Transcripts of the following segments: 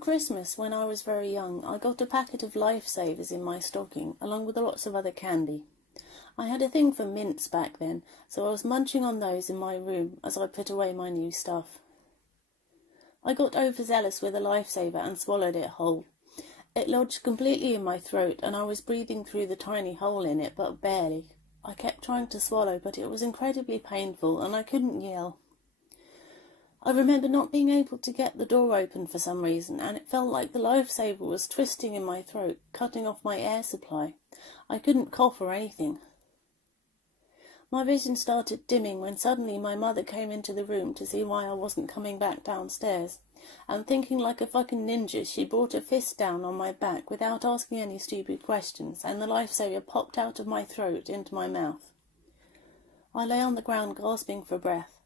Christmas, when I was very young, I got a packet of Lifesavers in my stocking, along with lots of other candy. I had a thing for mints back then, so I was munching on those in my room as I put away my new stuff. I got overzealous with a Lifesaver and swallowed it whole. It lodged completely in my throat, and I was breathing through the tiny hole in it, but barely. I kept trying to swallow, but it was incredibly painful, and I couldn't yell. I remember not being able to get the door open for some reason, and it felt like the Lifesaver was twisting in my throat, cutting off my air supply. I couldn't cough or anything. My vision started dimming when suddenly my mother came into the room to see why I wasn't coming back downstairs, and thinking like a fucking ninja, she brought a fist down on my back without asking any stupid questions, and the Lifesaver popped out of my throat into my mouth. I lay on the ground gasping for breath.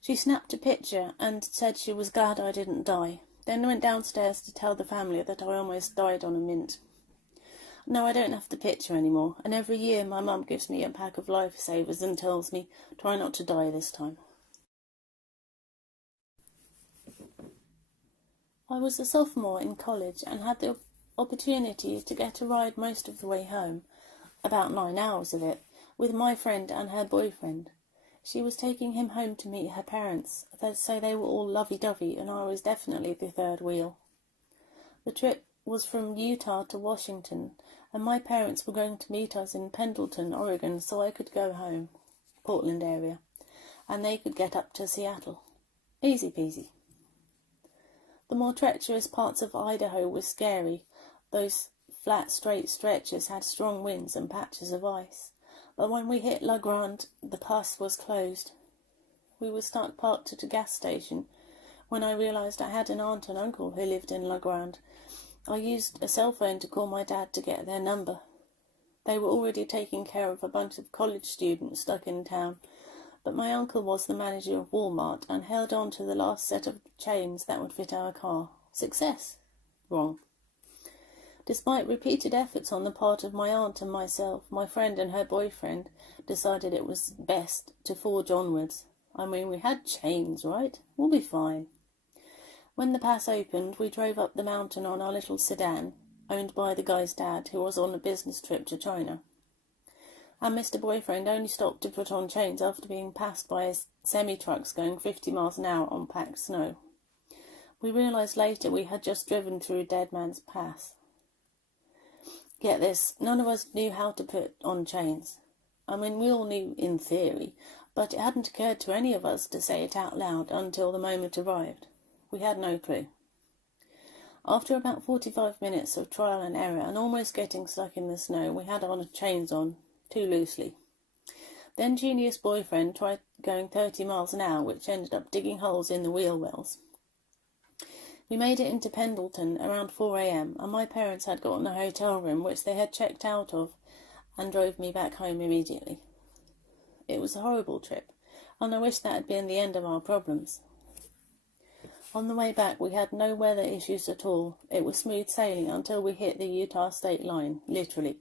She snapped a picture and said she was glad I didn't die, then went downstairs to tell the family that I almost died on a mint. No, I don't have the picture anymore, and every year my mum gives me a pack of Lifesavers and tells me, try not to die this time. I was a sophomore in college and had the opportunity to get a ride most of the way home, about 9 hours of it, with my friend and her boyfriend. She was taking him home to meet her parents, so they were all lovey-dovey, and I was definitely the third wheel. The trip was from Utah to Washington, and my parents were going to meet us in Pendleton, Oregon, so I could go home, Portland area, and they could get up to Seattle. Easy peasy. The more treacherous parts of Idaho were scary. Those flat, straight stretches had strong winds and patches of ice. But when we hit La Grande, the pass was closed. We were stuck parked at a gas station when I realised I had an aunt and uncle who lived in La Grande. I used a cell phone to call my dad to get their number. They were already taking care of a bunch of college students stuck in town, but my uncle was the manager of Walmart and held on to the last set of chains that would fit our car. Success. Wrong. Despite repeated efforts on the part of my aunt and myself, my friend and her boyfriend decided it was best to forge onwards. I mean, we had chains, right? We'll be fine. When the pass opened, we drove up the mountain on our little sedan, owned by the guy's dad, who was on a business trip to China. And Mr. Boyfriend only stopped to put on chains after being passed by semi-trucks going 50 miles an hour on packed snow. We realised later we had just driven through Dead Man's Pass. Get this, none of us knew how to put on chains. I mean, we all knew in theory, but it hadn't occurred to any of us to say it out loud until the moment arrived. We had no clue. After about 45 minutes of trial and error and almost getting stuck in the snow, we had our chains on, too loosely. Then Junior's boyfriend tried going 30 miles an hour, which ended up digging holes in the wheel wells. We made it into Pendleton around 4 a.m, and my parents had gotten a hotel room which they had checked out of and drove me back home immediately. It was a horrible trip, and I wish that had been the end of our problems. On the way back we had no weather issues at all. It was smooth sailing until we hit the Utah state line, literally.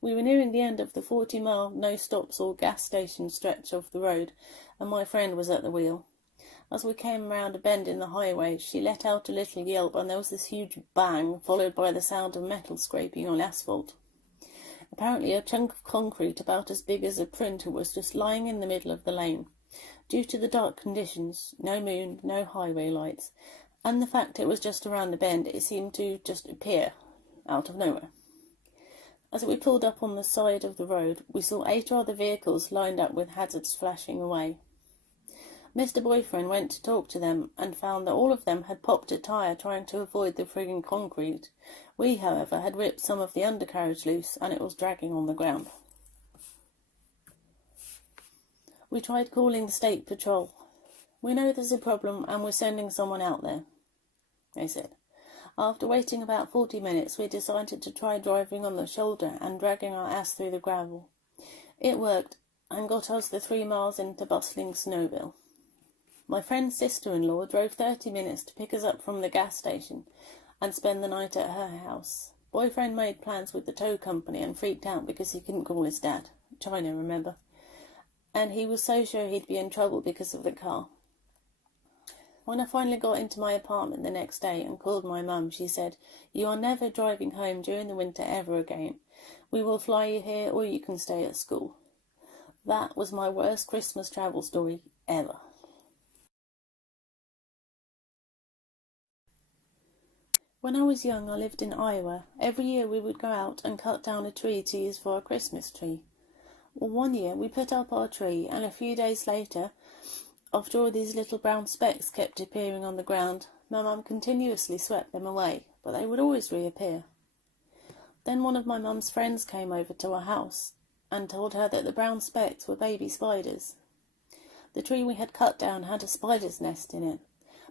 We were nearing the end of the 40-mile no stops or gas station stretch of the road, and my friend was at the wheel. As we came round a bend in the highway, she let out a little yelp, and there was this huge bang, followed by the sound of metal scraping on asphalt. Apparently a chunk of concrete about as big as a printer was just lying in the middle of the lane. Due to the dark conditions, no moon, no highway lights, and the fact it was just around the bend, it seemed to just appear out of nowhere. As we pulled up on the side of the road, we saw 8 other vehicles lined up with hazards flashing away. Mr. Boyfriend went to talk to them and found that all of them had popped a tyre trying to avoid the frigging concrete. We, however, had ripped some of the undercarriage loose and it was dragging on the ground. We tried calling the state patrol. We know there's a problem and we're sending someone out there, they said. After waiting about 40 minutes, we decided to try driving on the shoulder and dragging our ass through the gravel. It worked and got us the 3 miles into bustling Snowville. My friend's sister-in-law drove 30 minutes to pick us up from the gas station and spend the night at her house. Boyfriend made plans with the tow company and freaked out because he couldn't call his dad. China, remember? And he was so sure he'd be in trouble because of the car. When I finally got into my apartment the next day and called my mum, she said, "You are never driving home during the winter ever again. We will fly you here or you can stay at school." That was my worst Christmas travel story ever. When I was young, I lived in Iowa. Every year we would go out and cut down a tree to use for our Christmas tree. Well, one year we put up our tree, and a few days later, after all these little brown specks kept appearing on the ground, my mum continuously swept them away, but they would always reappear. Then one of my mum's friends came over to our house and told her that the brown specks were baby spiders. The tree we had cut down had a spider's nest in it,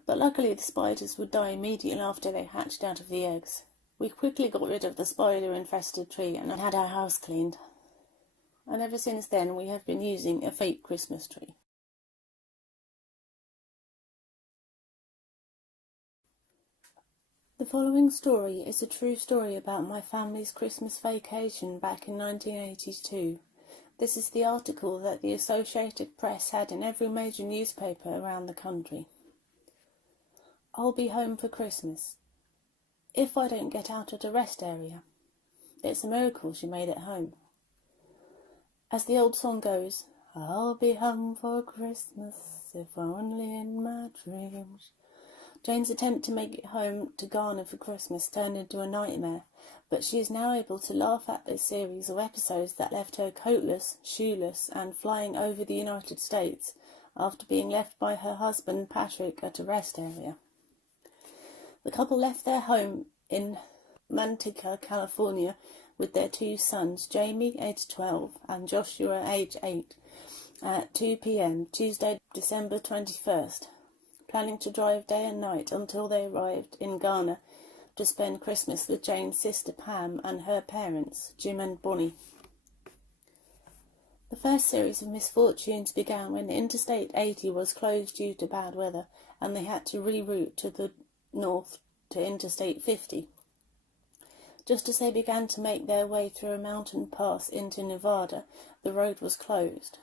but luckily the spiders would die immediately after they hatched out of the eggs. We quickly got rid of the spider-infested tree and had our house cleaned. And ever since then we have been using a fake Christmas tree. The following story is a true story about my family's Christmas vacation back in 1982. This is the article that the Associated Press had in every major newspaper around the country. I'll be home for Christmas. If I don't get out at a rest area. It's a miracle she made it home. As the old song goes, I'll be home for Christmas, if only in my dreams. Jane's attempt to make it home to Ghana for Christmas turned into a nightmare, but she is now able to laugh at this series of episodes that left her coatless, shoeless, and flying over the United States after being left by her husband Patrick at a rest area. The couple left their home in Manteca, California, with their two sons, Jamie, aged 12, and Joshua, aged 8, at 2 p.m. Tuesday, December 21st, planning to drive day and night until they arrived in Ghana to spend Christmas with Jane's sister Pam and her parents, Jim and Bonnie. The first series of misfortunes began when Interstate 80 was closed due to bad weather, and they had to reroute to the north to Interstate 50. Just as they began to make their way through a mountain pass into Nevada, the road was closed.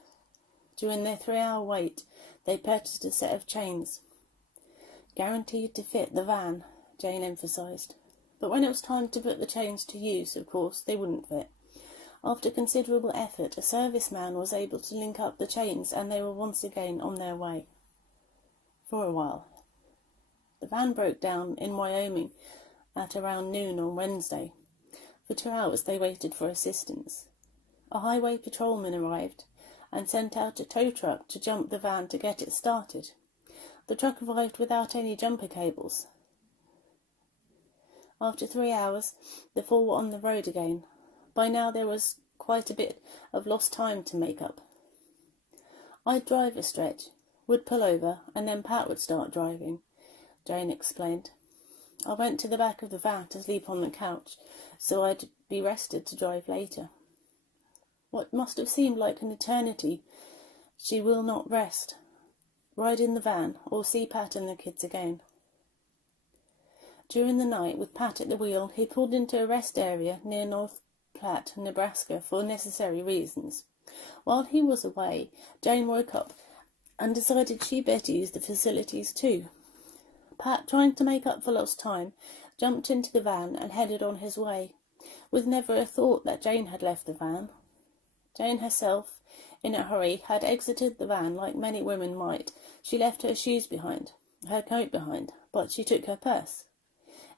During their 3-hour wait, they purchased a set of chains, guaranteed to fit the van, Jane emphasised. But when it was time to put the chains to use, of course, they wouldn't fit. After considerable effort, a serviceman was able to link up the chains, and they were once again on their way. For a while. The van broke down in Wyoming at around noon on Wednesday. For 2 hours they waited for assistance. A highway patrolman arrived and sent out a tow truck to jump the van to get it started. The truck arrived without any jumper cables. After 3 hours, the four were on the road again. By now there was quite a bit of lost time to make up. I'd drive a stretch, would pull over, and then Pat would start driving, Jane explained. I went to the back of the van to sleep on the couch, so I'd be rested to drive later. What must have seemed like an eternity, she will not rest, ride in the van, or see Pat and the kids again. During the night, with Pat at the wheel, he pulled into a rest area near North Platte, Nebraska, for necessary reasons. While he was away, Jane woke up and decided she better use the facilities too. Pat, trying to make up for lost time, jumped into the van and headed on his way, with never a thought that Jane had left the van. Jane herself, in a hurry, had exited the van like many women might. She left her shoes behind, her coat behind, but she took her purse.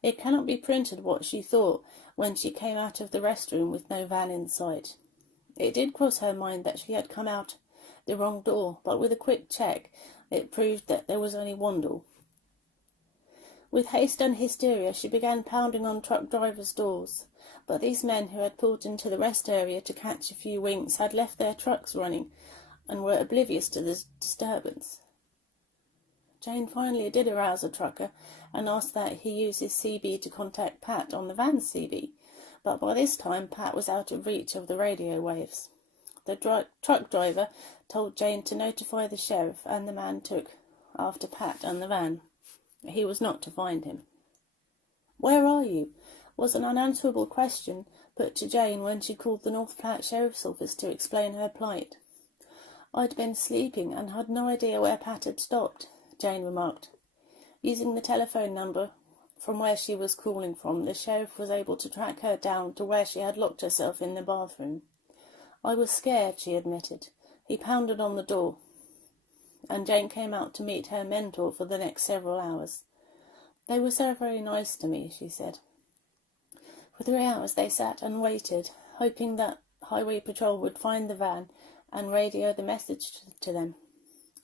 It cannot be printed what she thought when she came out of the restroom with no van in sight. It did cross her mind that she had come out the wrong door, but with a quick check, it proved that there was only one door. With haste and hysteria, she began pounding on truck drivers' doors, but these men who had pulled into the rest area to catch a few winks had left their trucks running and were oblivious to the disturbance. Jane finally did arouse a trucker and asked that he use his CB to contact Pat on the van's CB, but by this time Pat was out of reach of the radio waves. The truck driver told Jane to notify the sheriff, and the man took after Pat and the van. He was not to find him. "Where are you?" was an unanswerable question put to Jane when she called the North Platte Sheriff's Office to explain her plight. "I'd been sleeping and had no idea where Pat had stopped," Jane remarked. Using the telephone number from where she was calling from, the sheriff was able to track her down to where she had locked herself in the bathroom. "I was scared," she admitted. He pounded on the door, and Jane came out to meet her mentor for the next several hours. "They were so very nice to me," she said. For 3 hours they sat and waited, hoping that Highway Patrol would find the van and radio the message to them.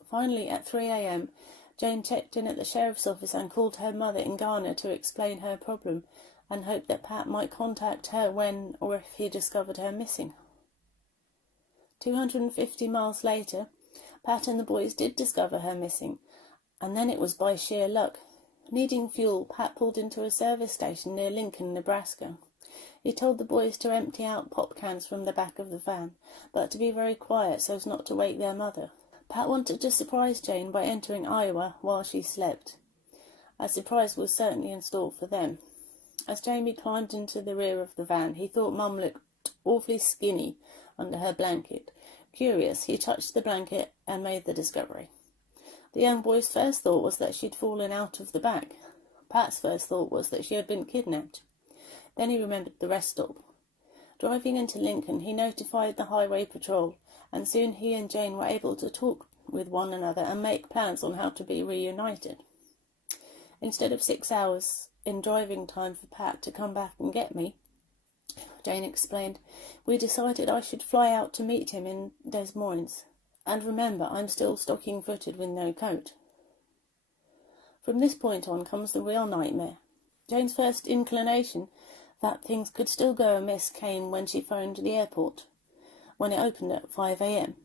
Finally, at 3 a.m., Jane checked in at the sheriff's office and called her mother in Ghana to explain her problem and hoped that Pat might contact her when or if he discovered her missing. 250 miles later, Pat and the boys did discover her missing, and then it was by sheer luck. Needing fuel, Pat pulled into a service station near Lincoln, Nebraska. He told the boys to empty out pop cans from the back of the van, but to be very quiet so as not to wake their mother. Pat wanted to surprise Jane by entering Iowa while she slept. A surprise was certainly in store for them. As Jamie climbed into the rear of the van, he thought Mum looked awfully skinny under her blanket. Curious, he touched the blanket and made the discovery. The young boy's first thought was that she'd fallen out of the back. Pat's first thought was that she had been kidnapped. Then he remembered the rest stop. Driving into Lincoln, he notified the Highway Patrol, and soon he and Jane were able to talk with one another and make plans on how to be reunited. Instead of 6 hours in driving time for Pat to come back and get me, Jane explained, we decided I should fly out to meet him in Des Moines. And remember, I'm still stocking-footed with no coat. From this point on comes the real nightmare. Jane's first inclination that things could still go amiss came when she phoned the airport, when it opened at 5 a.m,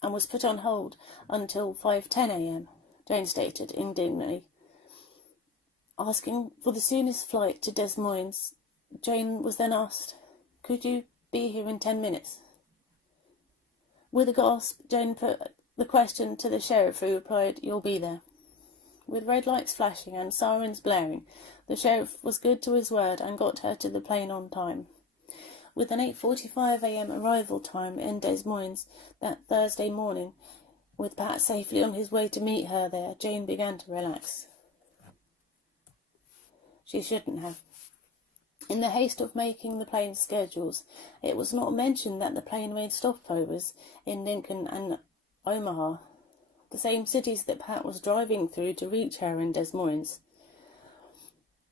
and was put on hold until 5:10 a.m, Jane stated indignantly. Asking for the soonest flight to Des Moines, Jane was then asked, "Could you be here in 10 minutes? With a gasp, Jane put the question to the sheriff, who replied, "You'll be there." With red lights flashing and sirens blaring, the sheriff was good to his word and got her to the plane on time. With an 8:45 a.m. arrival time in Des Moines that Thursday morning, with Pat safely on his way to meet her there, Jane began to relax. She shouldn't have. In the haste of making the plane's schedules, it was not mentioned that the plane made stopovers in Lincoln and Omaha, the same cities that Pat was driving through to reach her in Des Moines.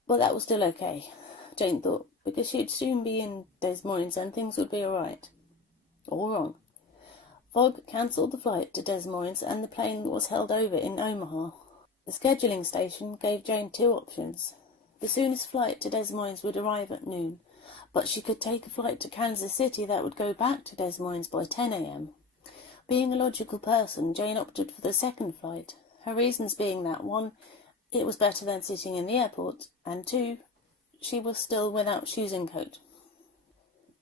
But that was still okay, Jane thought, because she'd soon be in Des Moines and things would be all right. All wrong. Fog cancelled the flight to Des Moines and the plane was held over in Omaha. The scheduling station gave Jane two options. The soonest flight to Des Moines would arrive at noon, but she could take a flight to Kansas City that would go back to Des Moines by 10 a.m. Being a logical person, Jane opted for the second flight, her reasons being that, 1, it was better than sitting in the airport, and 2, she was still without shoes and coat.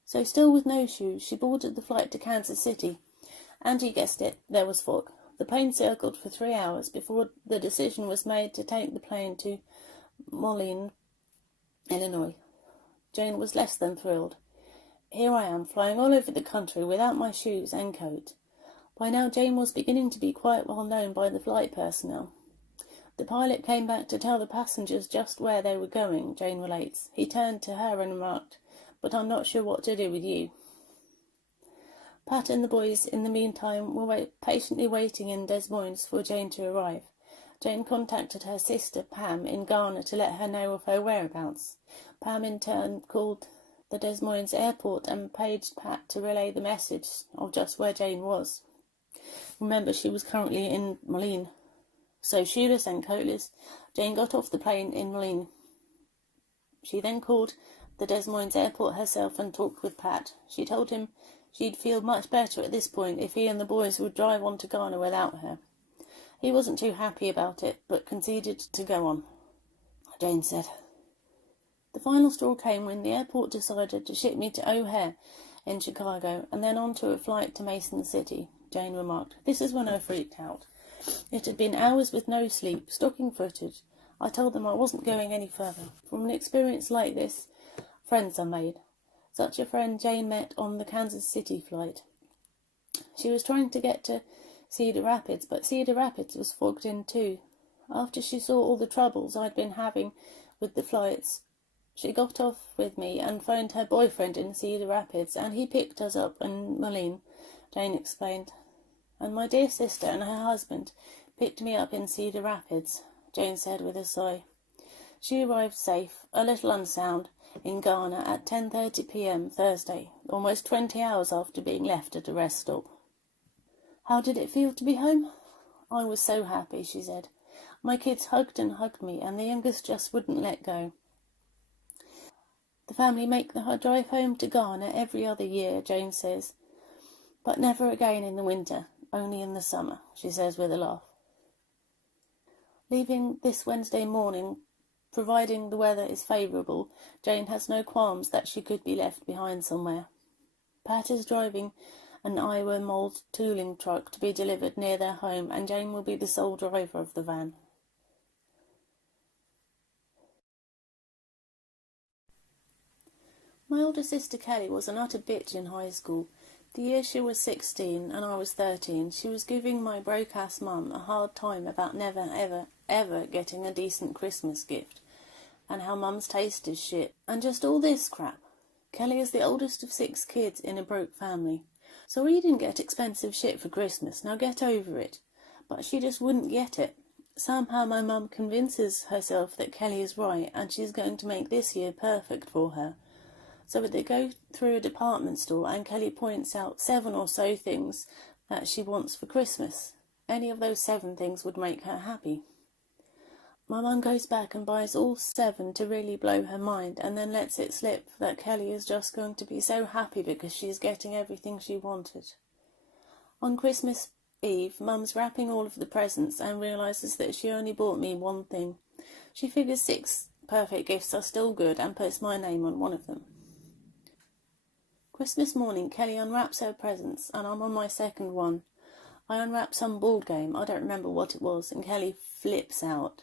So still with no shoes, she boarded the flight to Kansas City, and you guessed it, there was fog. The plane circled for 3 hours before the decision was made to take the plane to Moline, Illinois. Jane was less than thrilled. Here I am, flying all over the country without my shoes and coat. By now Jane was beginning to be quite well known by the flight personnel. The pilot came back to tell the passengers just where they were going, Jane relates. He turned to her and remarked, "But I'm not sure what to do with you." Pat and the boys, in the meantime, were patiently waiting in Des Moines for Jane to arrive. Jane contacted her sister, Pam, in Ghana to let her know of her whereabouts. Pam, in turn, called the Des Moines airport and paged Pat to relay the message of just where Jane was. Remember, she was currently in Moline. So, shoeless and coatless, Jane got off the plane in Moline. She then called the Des Moines airport herself and talked with Pat. She told him she'd feel much better at this point if he and the boys would drive on to Ghana without her. He wasn't too happy about it, but conceded to go on, Jane said. The final straw came when the airport decided to ship me to O'Hare in Chicago and then on to a flight to Mason City, Jane remarked. This is when I freaked out. It had been hours with no sleep, stocking-footed. I told them I wasn't going any further. From an experience like this, friends are made. Such a friend Jane met on the Kansas City flight. She was trying to get to Cedar Rapids, but Cedar Rapids was fogged in too. After she saw all the troubles I'd been having with the flights, she got off with me and phoned her boyfriend in Cedar Rapids, and he picked us up in Moline, Jane explained. And my dear sister and her husband picked me up in Cedar Rapids, Jane said with a sigh. She arrived safe, a little unsound, in Ghana at 10:30 p.m. Thursday, almost 20 hours after being left at a rest stop. How did it feel to be home? I was so happy, she said. My kids hugged and hugged me, and the youngest just wouldn't let go. The family make the drive home to Ghana every other year, Jane says, but never again in the winter, only in the summer, she says with a laugh. Leaving this Wednesday morning, providing the weather is favourable, Jane has no qualms that she could be left behind somewhere. Pat is driving an Iowa mould tooling truck to be delivered near their home, and Jane will be the sole driver of the van. My older sister Kelly was an utter bitch in high school. The year she was 16 and I was 13, she was giving my broke-ass mum a hard time about never, ever, ever getting a decent Christmas gift, and how mum's taste is shit, and just all this crap. Kelly is the oldest of 6 kids in a broke family, so we didn't get expensive shit for Christmas, now get over it. But she just wouldn't get it. Somehow my mum convinces herself that Kelly is right, and she's going to make this year perfect for her. So they go through a department store, and Kelly points out 7 or so things that she wants for Christmas. Any of those 7 things would make her happy. My mum goes back and buys all 7 to really blow her mind, and then lets it slip that Kelly is just going to be so happy because she's getting everything she wanted. On Christmas Eve, Mum's wrapping all of the presents and realises that she only bought me 1 thing. She figures 6 perfect gifts are still good and puts my name on one of them. Christmas morning, Kelly unwraps her presents, and I'm on my second one. I unwrap some board game, I don't remember what it was, and Kelly flips out.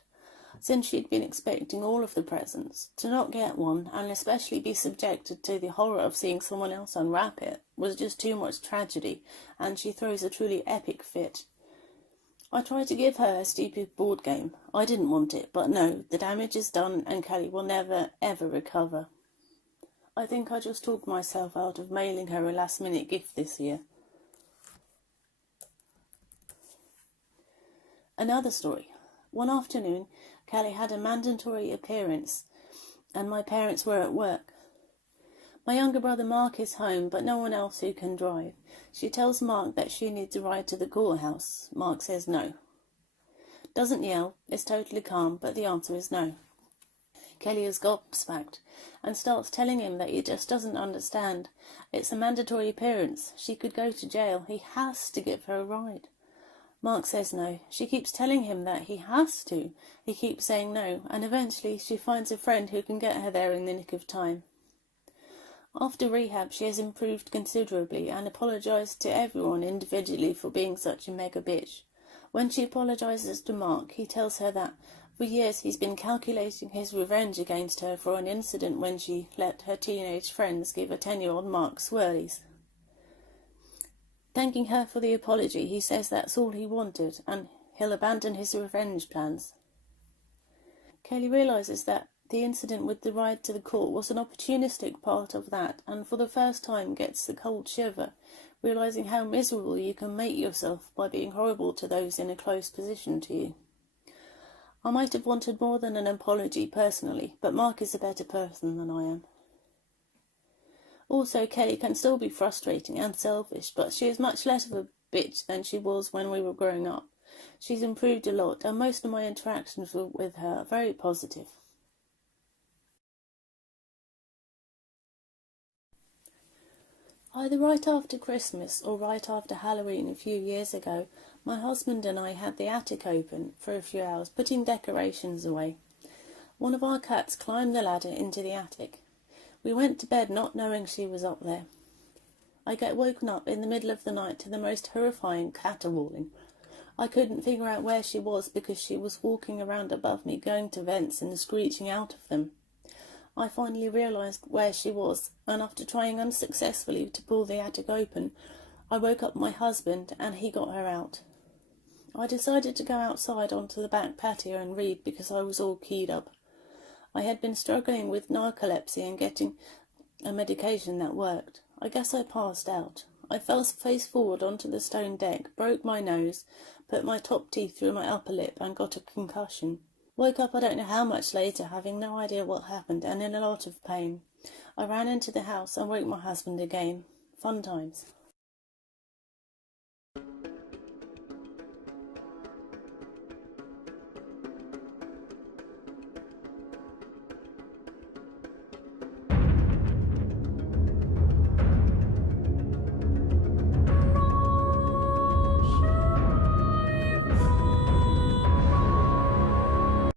Since she'd been expecting all of the presents, to not get one, and especially be subjected to the horror of seeing someone else unwrap it, was just too much tragedy, and she throws a truly epic fit. I try to give her a stupid board game. I didn't want it, but no, the damage is done, and Kelly will never, ever recover. I think I just talked myself out of mailing her a last-minute gift this year. Another story. One afternoon, Kelly had a mandatory appearance, and my parents were at work. My younger brother Mark is home, but no one else who can drive. She tells Mark that she needs a ride to the courthouse. Mark says no. Doesn't yell, is totally calm, but the answer is no. Kelly is gobsmacked and starts telling him that he just doesn't understand. It's a mandatory appearance. She could go to jail. He has to give her a ride. Mark says no. She keeps telling him that he has to. He keeps saying no, and eventually she finds a friend who can get her there in the nick of time. After rehab, she has improved considerably and apologised to everyone individually for being such a mega bitch. When she apologises to Mark, he tells her that for years he's been calculating his revenge against her for an incident when she let her teenage friends give a 10-year-old Mark swirlies. Thanking her for the apology, he says that's all he wanted, and he'll abandon his revenge plans. Kelly realises that the incident with the ride to the court was an opportunistic part of that, and for the first time gets the cold shiver, realising how miserable you can make yourself by being horrible to those in a close position to you. I might have wanted more than an apology personally, but Mark is a better person than I am. Also, Kelly can still be frustrating and selfish, but she is much less of a bitch than she was when we were growing up. She's improved a lot, and most of my interactions with her are very positive. Either right after Christmas or right after Halloween a few years ago, my husband and I had the attic open for a few hours, putting decorations away. One of our cats climbed the ladder into the attic. We went to bed not knowing she was up there. I get woken up in the middle of the night to the most horrifying caterwauling. I couldn't figure out where she was because she was walking around above me, going to vents and screeching out of them. I finally realised where she was, and after trying unsuccessfully to pull the attic open, I woke up my husband and he got her out. I decided to go outside onto the back patio and read because I was all keyed up. I had been struggling with narcolepsy and getting a medication that worked. I guess I passed out. I fell face forward onto the stone deck, broke my nose, put my top teeth through my upper lip and got a concussion. Woke up I don't know how much later, having no idea what happened and in a lot of pain. I ran into the house and woke my husband again. Fun times.